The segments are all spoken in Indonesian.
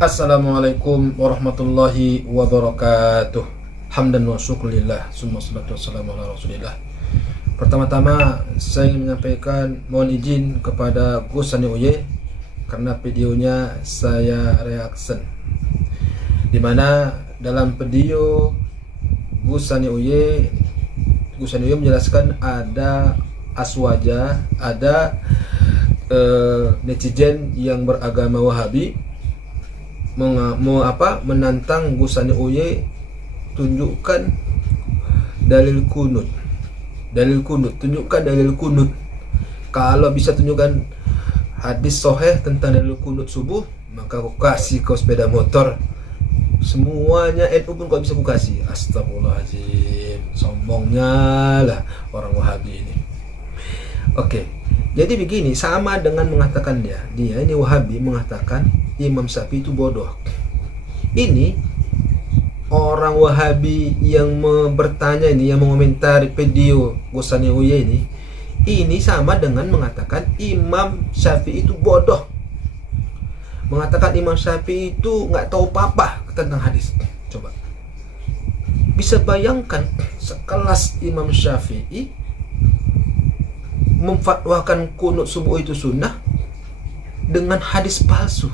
Assalamualaikum warahmatullahi wabarakatuh. Hamdan wa syukurillah, summa salatu wassalamu ala rasulillah. Pertama-tama saya ingin menyampaikan mohon izin kepada Gus Sani Uye karena videonya saya reaction, dimana dalam video Gus Sani Uye menjelaskan ada aswaja, ada netizen yang beragama Wahabi menantang Gus Sani Uye, tunjukkan dalil kunut, tunjukkan dalil kunut. Kalau bisa tunjukkan hadis sahih tentang dalil kunut subuh, maka aku kasih kau sepeda motor. Semuanya NU pun kau bisa aku kasih. Astagfirullahaladzim, sombongnya lah orang Wahabi ini. Oke, jadi begini, sama dengan mengatakan dia ini Wahabi mengatakan Imam Syafi'i itu bodoh. Ini orang Wahabi yang bertanya ini, yang mengomentari video Gus Sani Uye ini sama dengan mengatakan Imam Syafi'i itu bodoh, mengatakan Imam Syafi'i itu nggak tahu apa-apa tentang hadis. Coba bisa bayangkan sekelas Imam Syafi'i memfatwakan kunut subuh itu sunnah dengan hadis palsu,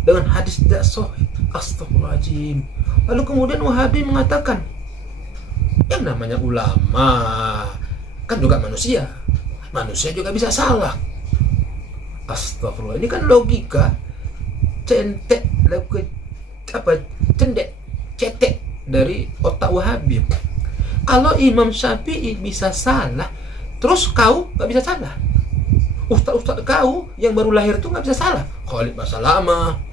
dengan hadis tidak sahih. Astagfirullahaladzim. Lalu kemudian Wahabi mengatakan yang namanya ulama kan juga manusia juga bisa salah. Astagfirullah, ini kan logika cetek dari otak Wahabi. Kalau Imam Syafi'i bisa salah, terus kau gak bisa salah. Ustaz kau yang baru lahir tuh gak bisa salah. Khalid Basalamah.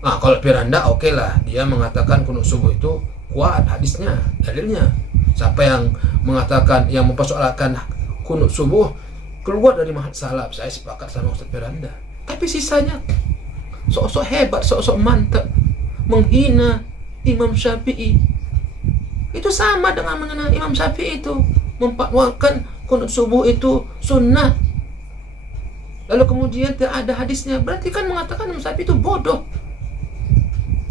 Nah, kalau Firanda oke lah, dia mengatakan kunut subuh itu kuat hadisnya, dalilnya. Siapa yang mengatakan, yang mempersoalkan kunut subuh keluar dari manhaj salaf, saya sepakat sama Ustaz Firanda. Tapi sisanya sok-sok hebat, sok-sok mantap, menghina Imam Syafi'i. Itu sama dengan menghina Imam Syafi'i itu, memfatwakan kunut subuh itu sunnah. Lalu kemudian tidak ada hadisnya, berarti kan mengatakan Imam Syafi'i itu bodoh.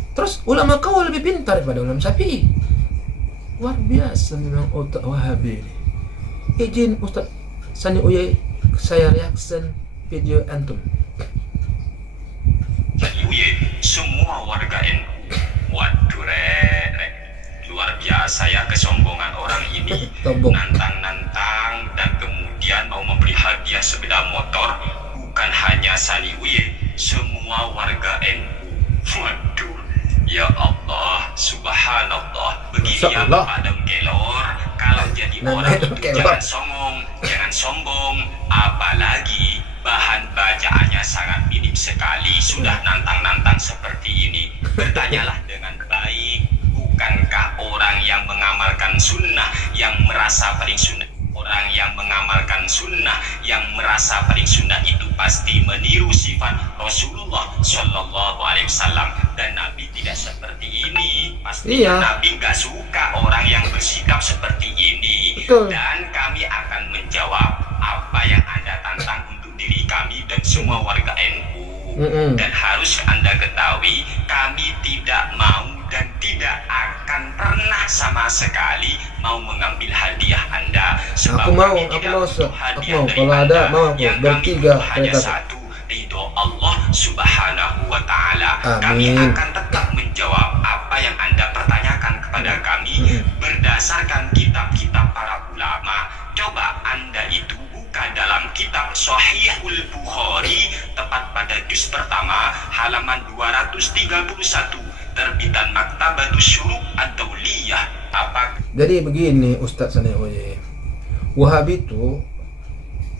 Terus ulama kau lebih pintar daripada ulama Syafi'i. Luar biasa memang otak Wahabi ini. Izin Ustaz Sani Uye, saya reaction video antum. Sani Uye, semua warga NU, waduh rek, luar biasa ya kesombongan orang ini. Nantang-nantang dan kemudian mau memberi hadiah sepeda motor. Bukan hanya Sani Uye, semua warga NU. Waduh, ya Allah, subhanallah. Begini ya Padang Kelor, kalau jadi orang itu jangan sombong, apalagi bahan bacaannya sangat minim sekali, sudah nantang-nantang seperti ini. Bertanyalah dengan baik, bukankah orang yang mengamalkan sunnah, yang merasa paling sunnah, orang yang mengamalkan sunnah, yang merasa paling sunnah itu pasti meniru sifat Rasulullah Shallallahu Alaihi Wasallam, dan Nabi tidak seperti ini. Pasti Nabi nggak suka orang yang bersikap seperti ini. Betul. Dan kami akan menjawab apa yang Anda tantang untuk diri kami dan semua warga NU. Dan harus Anda ketahui, kami tidak mau dan tidak akan pernah sama sekali mau mengambil hadiah Anda. Sebab Aku mau kalau ada mau aku bertiga hanya satu, ridho Allah Subhanahu wa Ta'ala. Kami akan tetap menjawab apa yang Anda pertanyakan kepada kami berdasarkan kitab-kitab para ulama. Coba Anda itu buka dalam kitab Sahihul Bukhari, tepat pada juz pertama halaman 231, terbitan Maktabatus Syuruk Ad-Dauliyah. Jadi begini Ustaz Sani Uye, Wahabi itu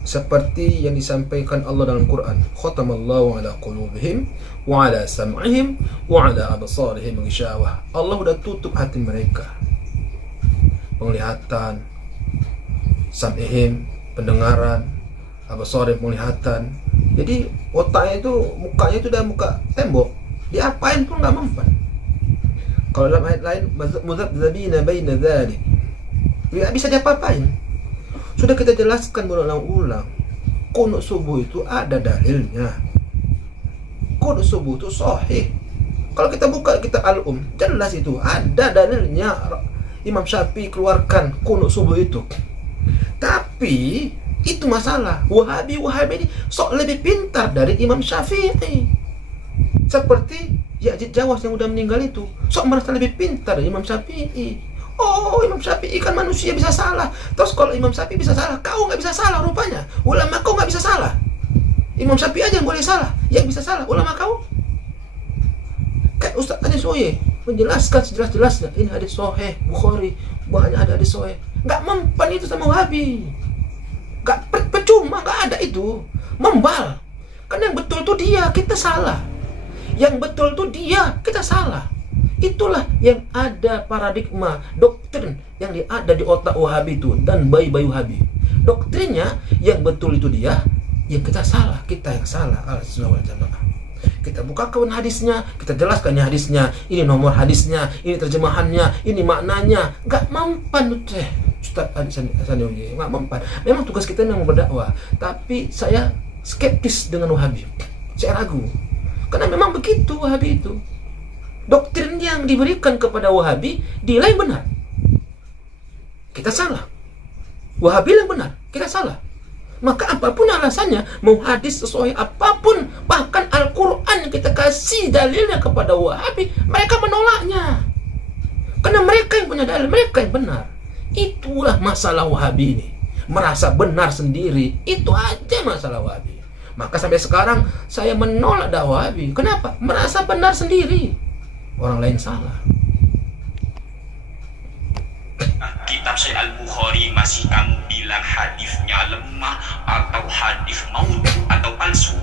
seperti yang disampaikan Allah dalam Quran, khatamallahu ala qulubihim wa ala sam'ihim wa ala absarihim ghishawah. Allah udah tutup hati mereka, penglihatan, sam'ihim pendengaran, absarihim penglihatan. Jadi otaknya itu, mukanya itu udah muka tembok, diapain pun nggak mempan. Kalau dalam ayat lain, muzabzabina baina dzalik, nggak bisa diapa-apain. Sudah kita jelaskan berulang-ulang, kunut subuh itu ada dalilnya. Kunut subuh itu sahih. Kalau kita buka kitab jelas itu ada dalilnya. Imam Syafi'i keluarkan kunut subuh itu. Tapi itu masalah Wahabi ini sok lebih pintar dari Imam Syafi'i. Seperti Yazid Jawas yang udah meninggal itu, sok merasa lebih pintar dari Imam Syafi'i. Oh, Imam Syafi'i kan manusia bisa salah. Terus kalau Imam Syafi'i bisa salah, kau nggak bisa salah rupanya. Ulama kau nggak bisa salah. Imam Syafi'i aja yang boleh salah. Yang bisa salah ulama kau. Kayak Ustaz Anis Oye menjelaskan sejelas-jelasnya, ini hadis sahih Bukhari, banyak ada hadis sahih. Nggak mempan itu sama Wahabi. Nggak percuma, nggak ada itu. Membal. Karena yang betul tuh dia, kita salah. Yang betul tuh dia, kita salah. Itulah yang ada paradigma doktrin yang ada di otak Wahabi itu dan bayi-bayi Wahabi. Doktrinnya yang betul itu dia, yang kita salah, kita yang salah. Al-Sunnah wal Jamaah. Kita buka kawan hadisnya, kita jelaskan ini hadisnya, ini nomor hadisnya, ini terjemahannya, ini maknanya. Nggak mempan tuh Ustaz Sanioye, nggak mempan. Memang tugas kita memang berdakwah, tapi saya skeptis dengan Wahabi. Saya ragu, karena memang begitu Wahabi itu. Doktrin yang diberikan kepada Wahabi dinilai benar, kita salah. Wahabi yang benar, kita salah. Maka apapun alasannya, mau hadis sesuai apapun, bahkan Al-Quran yang kita kasih dalilnya kepada Wahabi, mereka menolaknya. Karena mereka yang punya dalil, mereka yang benar. Itulah masalah Wahabi ini, merasa benar sendiri. Itu aja masalah Wahabi. Maka sampai sekarang saya menolak dakwah Wahabi. Kenapa? Merasa benar sendiri, orang lain salah. Kitab Sahih Al-Bukhari masih kamu bilang hadisnya lemah atau hadis maudhu atau palsu.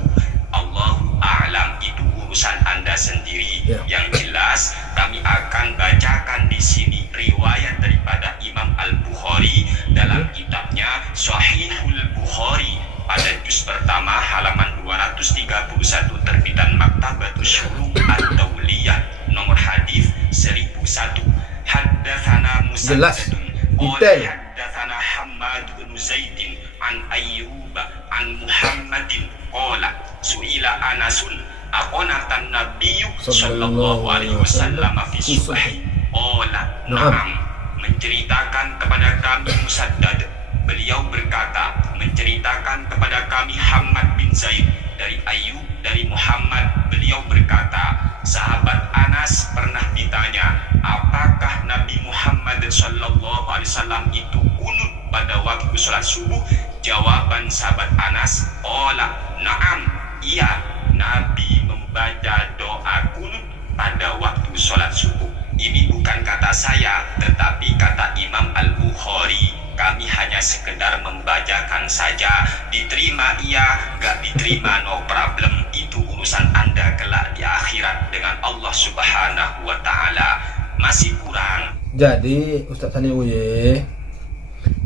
Allahu a'lam, itu urusan Anda sendiri. Yang jelas kami akan bacakan di sini riwayat daripada Imam Al-Bukhari dalam kitabnya Sahihul Bukhari pada juz pertama halaman 231 terbitan Maktabatus Syuruk Ad-Dauliyah, nomor hadis 1001. Haddatsana Musaddadun qala haddatsana Hammad bin Zaidin an Ayyub an Muhammadin qala su'ila Anasun aqanatan Nabiyyu sallallahu alaihi wasallam fi subhi qala na'am. Menceritakan kepada kami Musaddad, beliau berkata, menceritakan kepada kami Hammad bin Zaid dari Ayyub dari Muhammad, beliau berkata, sahabat Anas pernah ditanya, apakah Nabi Muhammad sallallahu alaihi wasallam itu kunut pada waktu sholat subuh? Jawaban sahabat Anas, qala na'am, iya, Nabi membaca doa kunut pada waktu sholat subuh. Ini bukan kata saya, tetapi kata Imam Al-Bukhari. Kami hanya sekedar membacakan saja. Diterima iya, gak diterima no problem. Itu urusan Anda kelak di akhirat dengan Allah Subhanahu wa ta'ala. Masih kurang. Jadi Ustaz Sanioye,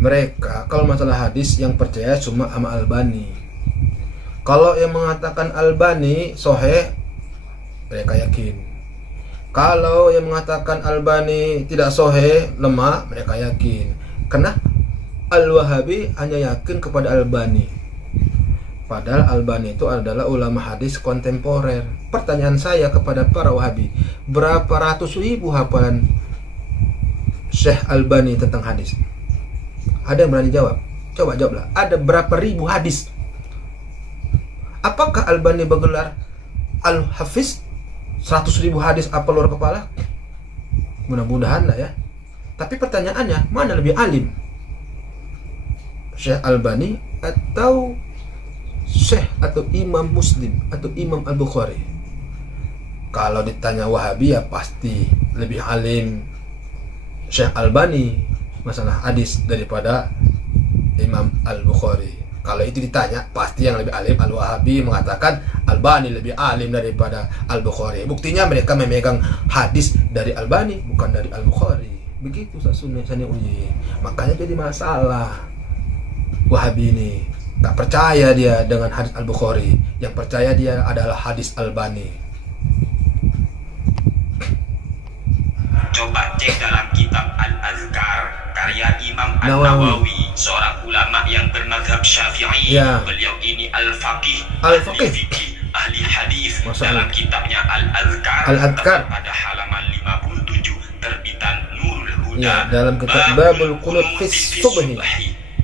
mereka kalau masalah hadis yang percaya cuma sama Albani. Kalau yang mengatakan Albani sahih, mereka yakin. Kalau yang mengatakan Albani tidak sahih, lemah, mereka yakin. Karena Al-Wahabi hanya yakin kepada Albani. Padahal Albani itu adalah ulama hadis kontemporer. Pertanyaan saya kepada para Wahabi, berapa ratus ribu hafalan Syekh Albani tentang hadis? Ada yang berani jawab? Coba jawablah. Ada berapa ribu hadis? Apakah Albani bergelar Al-Hafiz? 100.000 hadis apa luar kepala? Mudah-mudahan lah ya. Tapi pertanyaannya, mana lebih alim? Syekh Albani atau Syekh atau Imam Muslim atau Imam Al-Bukhari? Kalau ditanya Wahabi ya pasti lebih alim Syekh Albani masalah hadis daripada Imam Al-Bukhari. Kalau itu ditanya pasti yang lebih alim Al-Wahabi mengatakan Albani lebih alim daripada Al-Bukhari. Buktinya mereka memegang hadis dari Albani bukan dari Al-Bukhari. Begitu Sanioye. Makanya jadi masalah Wahabi ini. Gak percaya dia dengan hadis Al-Bukhari, yang percaya dia adalah hadis Albani. Coba cek dalam kitab Al-Azkar karya Imam An-Nawawi, seorang ulama yang bermadzhab Syafi'i. Beliau ini al-faqih, ahli fikih, ahli hadis. Dalam kitabnya Al-Azkar Al-Adhkar pada halaman 57 terbitan Nurul Huda. Ya, dalam kitab Babul Qunut fis Subhi.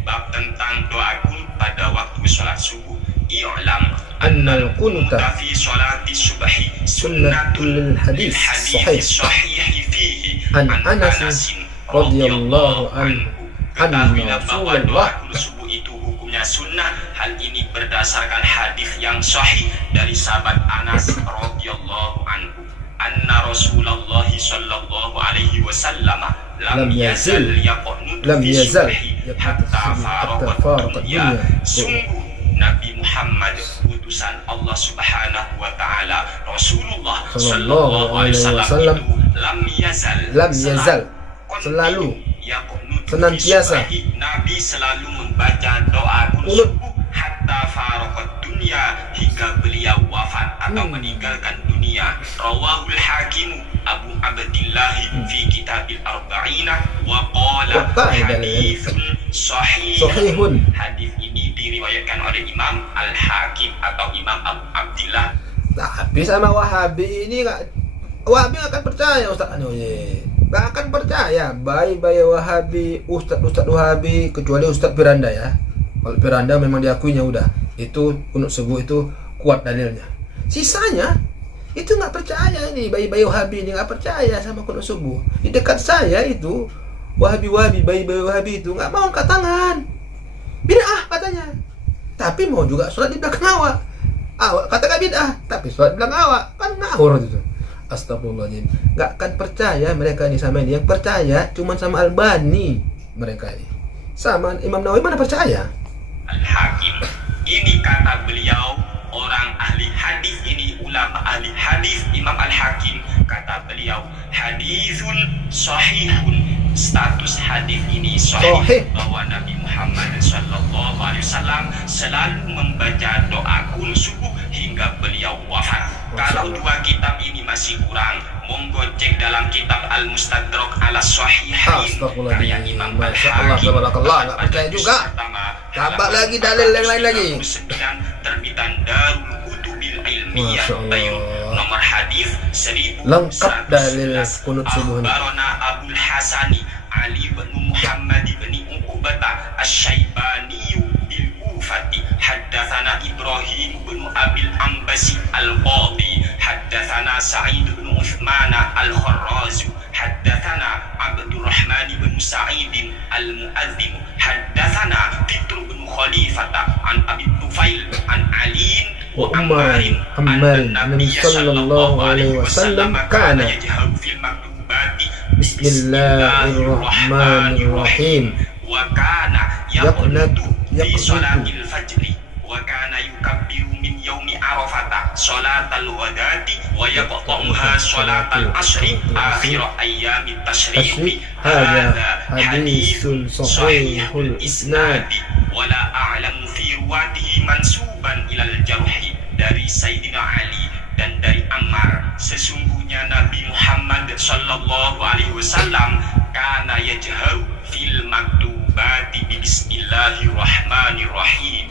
Bab tentang doa qunut pada waktu salat subuh. I'lam Annal qunuta fi salati subhi sunnatul hadis sahih fihi an Anas radhiyallahu anhu anna Ketahuilah bahwa doa Rasulullah qunut subuh itu hukumnya sunnah. Hal ini berdasarkan hadis yang sahih dari sahabat Anas radhiyallahu anhu. Anna Rasulullah sallallahu alaihi wasallam lam yazal hatta faraqat dunya. Sungguh Nabi Muhammad utusan Allah Subhanahu wa taala, Rasulullah sallallahu alaihi wasallam itu lam yazal selalu senantiasa Nabi selalu membaca doa qunut hatta faraqat dunya, hingga beliau wafat atau meninggalkan dunia. Rawahul Hakim Abu Abdillah fi Kitabil Arba'ina wa qala haditsun sahihun. Hadis ini diriwayatkan oleh Imam Al-Hakim atau Imam Abu Abdillah. Tapi sama Wahabi ini Wahabi akan percaya Ustaz nggak akan percaya bayi-bayi Wahabi, Ustaz Wahabi, kecuali Ustaz Piranda ya. Kalau Piranda memang diakuinya udah itu qunut subuh itu kuat dalilnya. Sisanya itu nggak percaya, ini bayi-bayi Wahabi ini nggak percaya sama qunut subuh. Di dekat saya itu Wahabi bayi-bayi Wahabi itu nggak mau angkat tangan, bid'ah katanya. Tapi mau juga sholat di belakang awak katakan bid'ah, tapi sholat di belakang awak kan ngawur itu. Astagfirullahaladzim, nggak akan percaya mereka ini sama ini. Yang percaya cuma sama Albani mereka ini, sama Imam Nawawi mana percaya. Al-Hakim ini kata beliau, orang ahli hadis ini, ulama ahli hadis Imam Al-Hakim, kata beliau hadithun sahihun. Status hadis ini sahih bahwa Nabi Muhammad sallallahu alaihi wasallam selalu membaca doa qunut subuh hingga beliau wafat. Kalau dua kitab ini masih kurang, monggo cek dalam kitab Al-Mustadrak ala Sahihain karya Imam Al-Hakim. Nggak percaya juga. Tambah lagi dalil yang lain lagi. Terbitan Darul Kutubil Ilmiyah. Nomor hadis 1100. Lengkap dalil qunut subuh ini. Akhbarana Abul Hasani Ali bin Muhammad bin Uqbah Asy-Syaibani bil Kufati. Haddatsana Ibrahim bin Abil Ambasi Al-Qadi. Haddatsana Sa'id bin Utsman Al-Kharrazi. Haddatsana Abdurrahman bin Sa'id Al-Mu'adzim. Haddatsana Fitr bin Khalifah an Abi Tufail an Ali wa Ammarin Nabi sallallahu alaihi wasallam kana yajharu fil maktubati Bismillahirrahmanirrahim wa kana yaqnutu fi salatil fajri wa kana yukabbiru min yaumi arafata salatal wadati wa yaqta'uha salatal asri akhir ayyamit tashriqi. Hadza haditsun sahihul isnadi wala a'lamu fi ruwatihi mansuban ilal jarhi. Dari Sayyidina Ali dan dari Ammar, sesungguhnya Nabi Muhammad sallallahu alaihi wasallam kana yajharu fil maktubati bismillahirrahmanirrahim.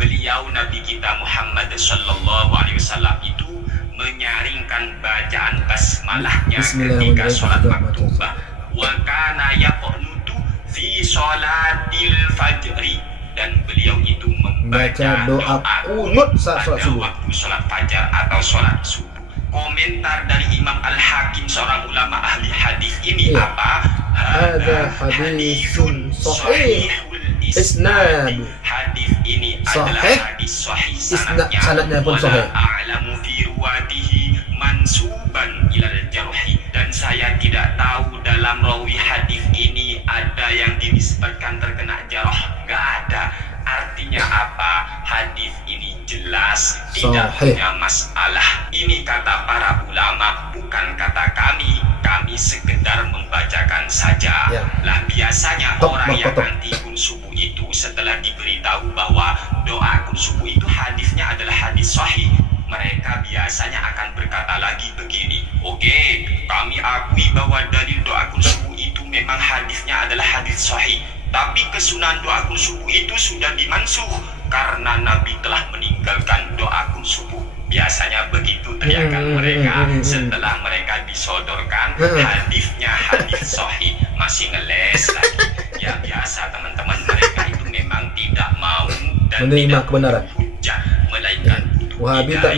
Beliau Nabi kita Muhammad sallallahu alaihi wasallam itu menyaringkan bacaan basmalahnya ketika sholat maktubah. Wa kana yaqnutu fi sholatil fajri, dan beliau itu membaca doa qunut pada waktu sholat fajar atau sholat subuh. Komentar dari Imam Al-Hakim, seorang ulama ahli hadis ini apa? Hadza haditsun sahihul isnad. Hadis ini adalah hadis sahih sanadnya pun sahih. A'lamu fi ruwatihi mansuban ilal jarhi, dan saya tidak tahu dalam rawi hadis ini ada yang dinisbatkan terkena jarah. Gak ada. Artinya apa? Hadis ini jelas tidak punya masalah. Ini kata para ulama, bukan kata kami. Kami sekedar membacakan saja. Lah biasanya orang yang anti qunut subuh itu setelah diberitahu bahwa doa qunut subuh itu hadisnya adalah hadis sahih, mereka biasanya akan berkata lagi begini, oke, kami akui bahwa dalil doa qunut subuh itu memang hadisnya adalah hadis sahih, tapi kesunahan doa qunut subuh itu sudah dimansuh karena Nabi telah meninggalkan doa qunut subuh. Biasanya begitu teriakan mereka setelah mereka disodorkan hadisnya hadis sahih, masih ngeles lagi. Ya biasa teman-teman, mereka itu memang tidak mau dan menerima tidak kebenaran. hujah, melainkan Wahabi tak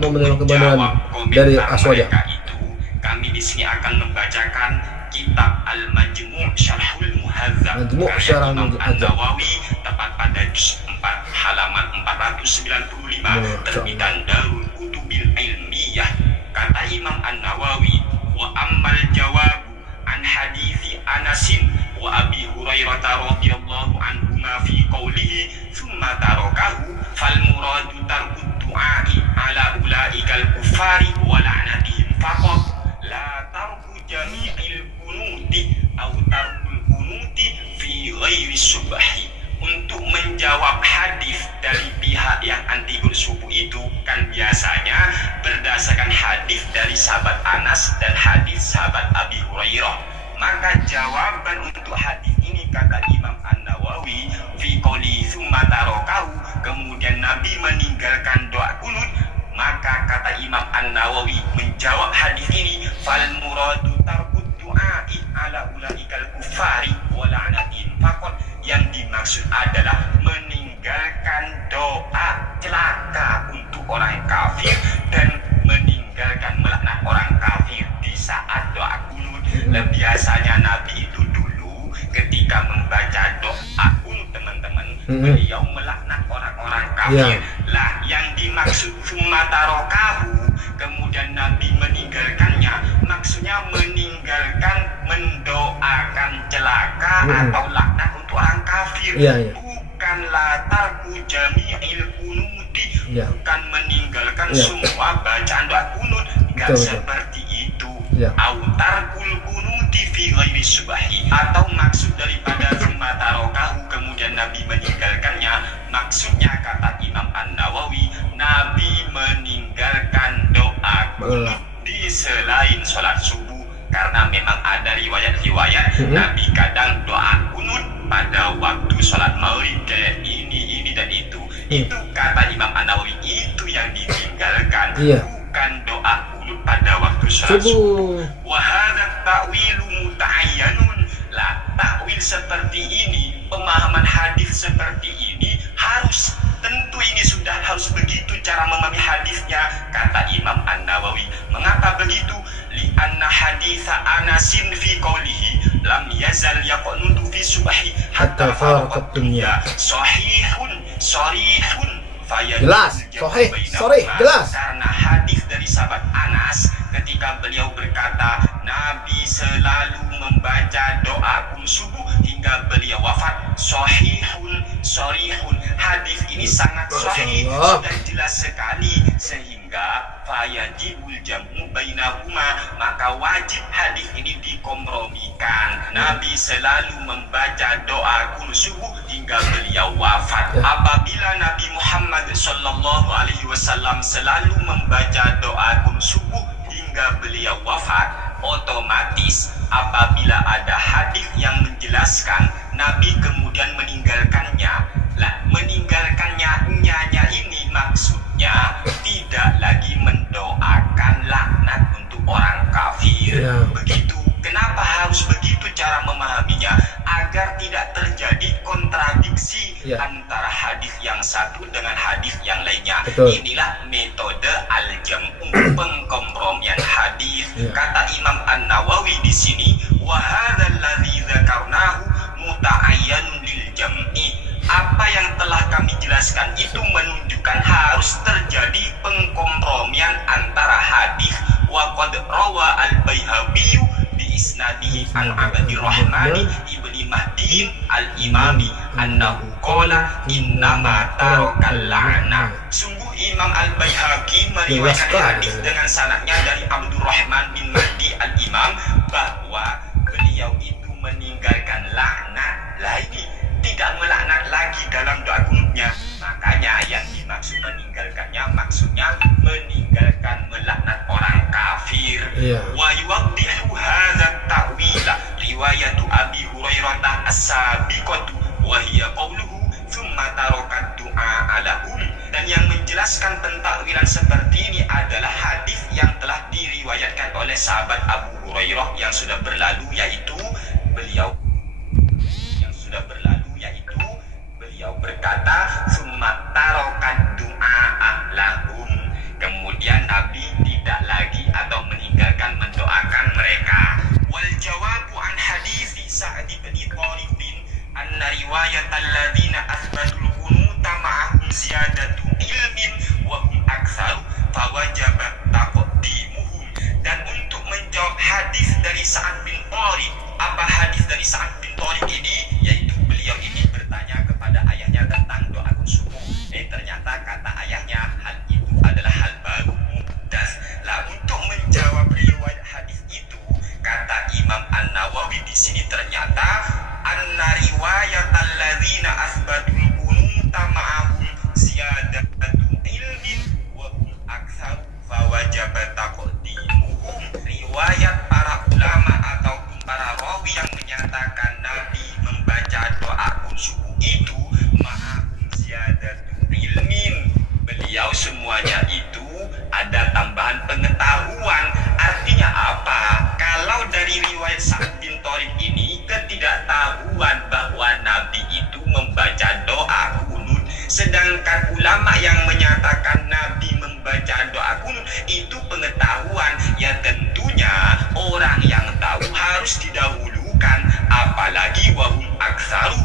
mau menerima kebenaran dari aswaja. Itu kami di sini akan membacakan kitab Al-Majmu' Syarhul Muhadzab karya Imam An-Nawawi, tepat pada juz 4 halaman 495 terbitan Darul Kutubil Ilmiyah. Kata Imam An-Nawawi, wa ammal jawabu an hadithi Anasin wa Abi Hurairah radhiyallahu anhuma fi qawlihi thumma tarakahu fal muradu tarku du'ai ala ulaikal kufari wa la'natihim faqat la tarku jami'il kunuti au tarkul kunuti fi ghairi subhi. Untuk menjawab hadis dari pihak yang anti bersubuh itu kan biasanya berdasarkan hadis dari sahabat Anas dan hadis sahabat Abi Hurairah. Maka jawaban untuk hadis ini kata Imam An-Nawawi fi qouli tsumma tarakahu, kemudian Nabi meninggalkan doa kunut, maka kata Imam An-Nawawi menjawab hadis ini fal muradu tarku du'ai ala ulaikal kufari wa la'natihim faqat, yang dimaksud adalah meninggalkan doa celaka untuk orang kafir dan meninggalkan melaknat orang kafir di saat doa kunut. Biasanya Nabi itu dulu ketika membaca doa kunut teman-teman, beliau melaknat orang-orang kafir. Lah yang dimaksud sumatarokahu kemudian Nabi meninggalkannya, maksudnya meninggalkan mendoakan celaka atau laknat untuk orang kafir, bukan latarku jami'il kunuti, bukan meninggalkan semua bacaan doa kunut, enggak seperti itu. Autarkul kunuti fi ghairi subhi, atau maksud daripada sumatarokahu kemudian Nabi meninggalkannya, maksudnya kata Imam An-Nawawi, Nabi meninggalkan doa kunut di selain sholat subuh, karena memang ada riwayat-riwayat Nabi kadang doa kunut pada waktu sholat maghrib kayak ini dan itu. Itu kata Imam An-Nawawi, itu yang ditinggalkan, bukan doa kunut pada waktu sholat subuh. Wa hadza ta'wilu muta'ayyanun. Lah takwil seperti ini, pemahaman hadis seperti ini harus, tentu ini sudah harus begitu cara memahami hadisnya, kata Imam An-Nawawi. Mengapa begitu? Li'anna haditha Anasin fi qawlihi lam yazal yaqnutu fi subhi hatta faraqat dunya sahihun sharihun jelas, sahih, jelas. Karena hadis dari sahabat Anas ketika beliau berkata Nabi selalu membaca doa subuh hingga beliau wafat, sahihun sharihun, hadis ini sangat sahih, sudah jelas sekali, sehingga fayajibul jam'u bainahuma, maka wajib hadis ini dikompromikan. Nabi selalu membaca doa subuh hingga beliau wafat. Apabila Nabi Muhammad sallallahu alaihi wasallam selalu membaca doa subuh hingga beliau wafat, otomatis apabila ada hadis yang menjelaskan Nabi kemudian meninggalkannya, lah meninggalkannya nyanya ini maksudnya tidak lagi mendoakan laknat untuk orang kafir. Begitu. Kenapa harus begitu cara memahaminya? Agar tidak terjadi kontradiksi antara hadis yang satu dengan hadis yang lainnya. Inilah metode al-jam'u, pengkompromian hadis. Kata Imam An-Nawawi di sini, wa hadzal ladzi dzakarnahu muta'ayyanun lil jam'i. Apa yang telah kami jelaskan itu menunjukkan harus terjadi pengkompromian antara hadis. Wa qad rawa al-Baihaqi bi isnadihi an Abdurrahman ibni Mahdi al-Imami annahu qala innama tarakal la'na. Sungguh Imam Al-Baihaqi meriwayatkan hadis dengan sanadnya dari Abdurrahman bin Mahdi al-Imam bahwa beliau itu meninggalkan laknat. Lah ini tidak melaknat lagi dalam doa kunutnya. Makanya yang dimaksud meninggalkannya maksudnya meninggalkan melaknat orang kafir. Wa yuwaddihu hadza ta'wila riwayatu Abi Hurairah as-sabiqatu wa hiya qawluhu tsumma tarakat du'a alahum. Dan yang menjelaskan menjelaskan pentakwilan seperti ini adalah hadis yang telah diriwayatkan oleh sahabat Abu Hurairah yang sudah berlalu, yaitu beliau berkata, "Summa tarokat du'a lahum." Kemudian Nabi tidak lagi atau meninggalkan mendoakan mereka. Wal jawabu an hadisi Sa'd bin Tharib anna riwayat alladzina asbatul qunuta ma'ahum ziyadatu ilmin wa hum aktsaru fawajaba taqdimuhum. Dan untuk menjawab hadis dari Sa'd bin Tharib, apa hadis dari Sa'd bin Tharib ini? Yaitu beliau ini bertanya kepada ayahnya tentang doa subuh. Ternyata kata ayahnya hal itu adalah hal baru muhdas. Lah untuk menjawab riwayat hadis itu, kata Imam An-Nawawi di sini ternyata anna riwayat alladzina asbatul qunuta ma'ahum ziyadatu ilmin wa hum aktsaru fawajaba taqdimuhum. Riwayat para ulama ataupun para rawi yang menyatakan Nabi membaca doa subuh itu ma'ahum ziyadatu ilmin, beliau semuanya itu ada tambahan pengetahuan. Artinya apa? Kalau dari riwayat Sa'd bin Tharib ini ketidaktahuan bahwa Nabi itu membaca doa kunut, sedangkan ulama yang menyatakan Nabi membaca doa kunut itu pengetahuan. Ya tentunya orang yang tahu harus didahulukan, apalagi wahum aktsaru,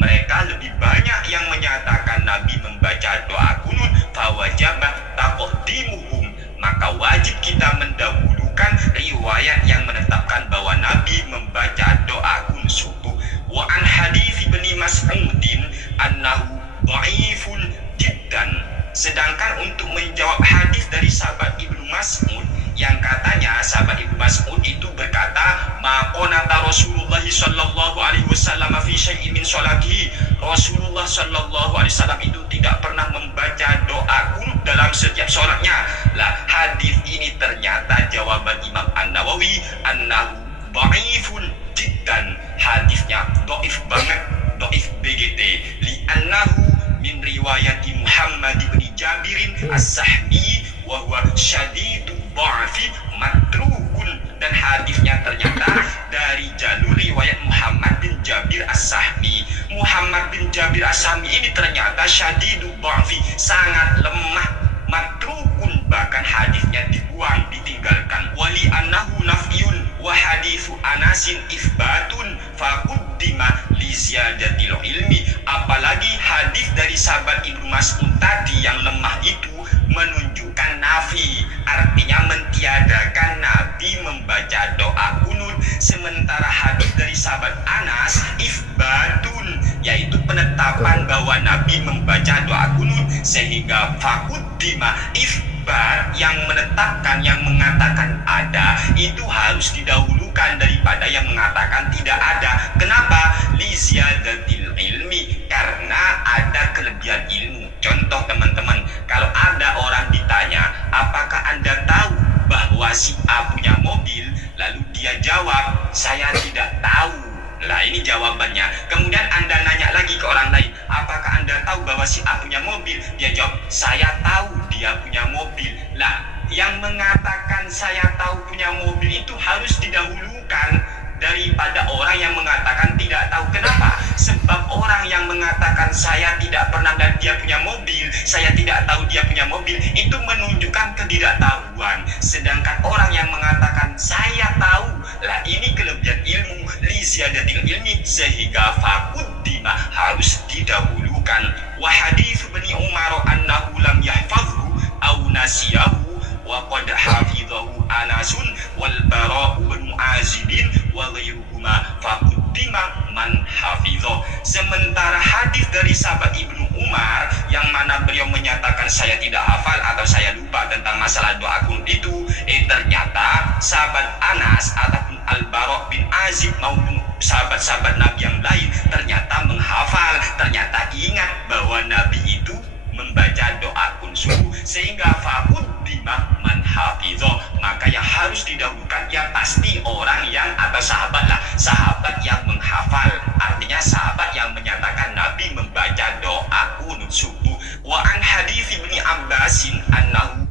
mereka lebih banyak yang menyatakan Nabi membaca doa kunut, fawajabah taqdimuhum, maka wajib kita mendahulukan riwayat yang menetapkan bahwa Nabi membaca doa kunut subuh. Wa an hadits Ibnu Mas'udin annahu dhaifun jiddan. Sedangkan untuk menjawab hadis dari sahabat Ibnu Mas'ud yang katanya sahabat Ibnu Mas'ud itu berkata, maqonata Rasulullah sallallahu alaihi wasallam fi syai'in min sholatihi. Rasulullah sallallahu alaihi wasallam itu tidak pernah membaca doa kunut dalam setiap sholatnya. Lah hadis ini ternyata jawaban Imam An-Nawawi annahu dhaifun jiddan. Hadisnya dhaif banget, dhaif BGT. Li annahu min riwayati Muhammad bin Jabirin as-Sahmi wa huwa syadidu dha'fi matrukun. Dan hadisnya ternyata dari jalur riwayat Muhammad bin Jabir as-Sahmi. Muhammad bin Jabir as-Sahmi ini ternyata syadidu dha'fi, sangat lemah, matrukun, bahkan hadisnya dibuang, ditinggalkan. Wali annahu nafiyun wa hadithu Anasin isbatun faquddima li ziyadatil ilmi. Apalagi hadis dari sahabat Ibnu Mas'ud tadi yang lemah itu menunjukkan nafi, artinya mentiadakan Nabi membaca doa kunut. Sementara hadis dari sahabat Anas isbatun, yaitu penetapan bahwa Nabi membaca doa kunut, sehingga faquddima isbat yang menetapkan, yang mengatakan ada itu harus didahulukan daripada yang mengatakan tidak ada. Kenapa? Li ziyadatil ilmi, karena ada kelebihan ilmu. Contoh teman-teman, kalau ada orang ditanya, apakah Anda tahu bahwa si A punya mobil? Lalu dia jawab, saya tidak tahu. Lah ini jawabannya. Kemudian Anda nanya lagi ke orang lain, apakah Anda tahu bahwa si A punya mobil? Dia jawab, saya tahu dia punya mobil. Lah yang mengatakan saya tahu punya mobil itu harus didahulukan daripada orang yang mengatakan tidak tahu. Kenapa? Sebab orang yang mengatakan saya tidak pernah dan dia punya mobil, saya tidak tahu dia punya mobil, itu menunjukkan ketidaktahuan. Sedangkan orang yang mengatakan saya tahu, lah ini kelebihan ilmu, li ziyadatil ilmi, sehingga faquddima harus didahulukan. Wa hadits Ibnu Umar annahu lam yahfazhu aw nasiyahu wa qad hafidhahu Anasun wal Bara'u bin Azibin wa ghairuhuma faquddima man hafidhah. Sementara hadis dari sahabat Ibnu Umar yang mana beliau menyatakan saya tidak hafal atau saya lupa tentang masalah doa kunut itu, ternyata sahabat Anas ataupun Al-Bara' bin Azib maupun sahabat-sahabat Nabi yang lain ternyata menghafal, ternyata ingat bahwa Nabi itu membaca doa kunut subuh, sehingga faquddima man hafizah, maka yang harus didahulukan ya pasti orang yang atau sahabat lah, sahabat yang menghafal, artinya sahabat yang menyatakan Nabi membaca doa kunut subuh. wa an hadits Ibnu Abbasin annahu.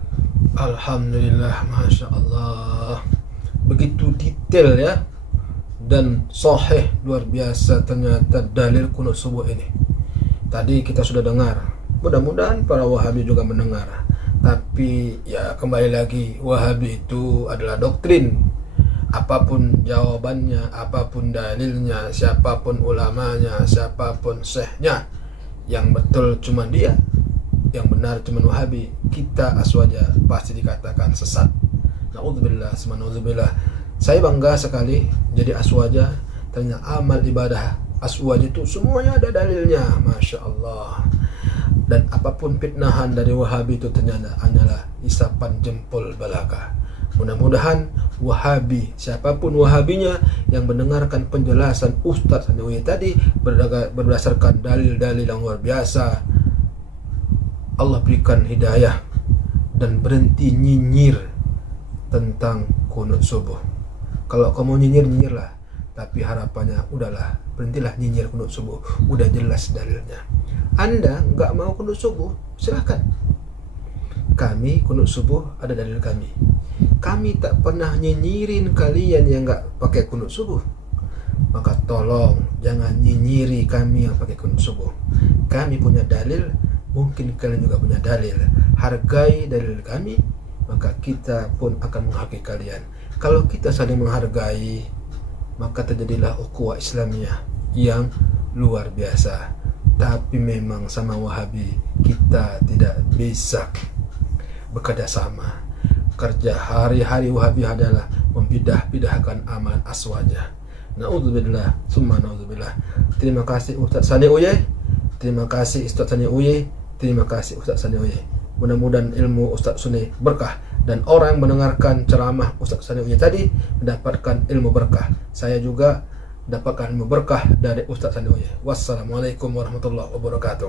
Alhamdulillah, Masya Allah. Begitu detail ya, dan sahih, luar biasa ternyata dalil kunut subuh ini. Tadi kita sudah dengar, mudah-mudahan para Wahabi juga mendengar. Tapi ya kembali lagi, Wahabi itu adalah doktrin. Apapun jawabannya, apapun dalilnya, siapapun ulamanya, siapapun syekhnya, yang betul cuma dia, yang benar cuma Wahabi, kita aswaja pasti dikatakan sesat. Na'udzubillah, semana'udzubillah. Saya bangga sekali jadi aswaja. Ternyata amal ibadah aswaja itu semuanya ada dalilnya, Masya Allah. Dan apapun fitnahan dari Wahabi itu ternyata hanyalah isapan jempol belaka. Mudah-mudahan Wahabi, siapapun Wahabinya, yang mendengarkan penjelasan Ustadz Sani tadi berdasarkan dalil-dalil yang luar biasa, Allah berikan hidayah dan berhenti nyinyir tentang kunut subuh. Kalau kamu nyinyir-nyinyirlah, tapi harapannya udahlah, berhentilah nyinyir kunut subuh. Udah jelas dalilnya. Anda nggak mau kunut subuh, silahkan. Kami kunut subuh ada dalil kami. Kami tak pernah nyinyirin kalian yang nggak pakai kunut subuh. Maka tolong jangan nyinyiri kami yang pakai kunut subuh. Kami punya dalil, mungkin kalian juga punya dalil. Hargai dalil kami, maka kita pun akan menghargai kalian. Kalau kita saling menghargai, maka terjadilah ukhuwah Islamiyah yang luar biasa. Tapi memang sama Wahabi kita tidak bisa bekerja sama. Kerja hari-hari Wahabi adalah membidah-bidahkan amalan aswaja. Na'udzubillah, summa na'udzubillah. Terima kasih Ustadz Sani Uye. Terima kasih Ustadz Sani Uye. Terima kasih Ustadz Sani Uye. Mudah-mudahan ilmu Ustadz Sani berkah, dan orang yang mendengarkan ceramah Ustadz Sani Uye tadi mendapatkan ilmu berkah. Saya juga dapatkan ilmu berkah dari Ustadz Sani Uye. Wassalamualaikum warahmatullahi wabarakatuh.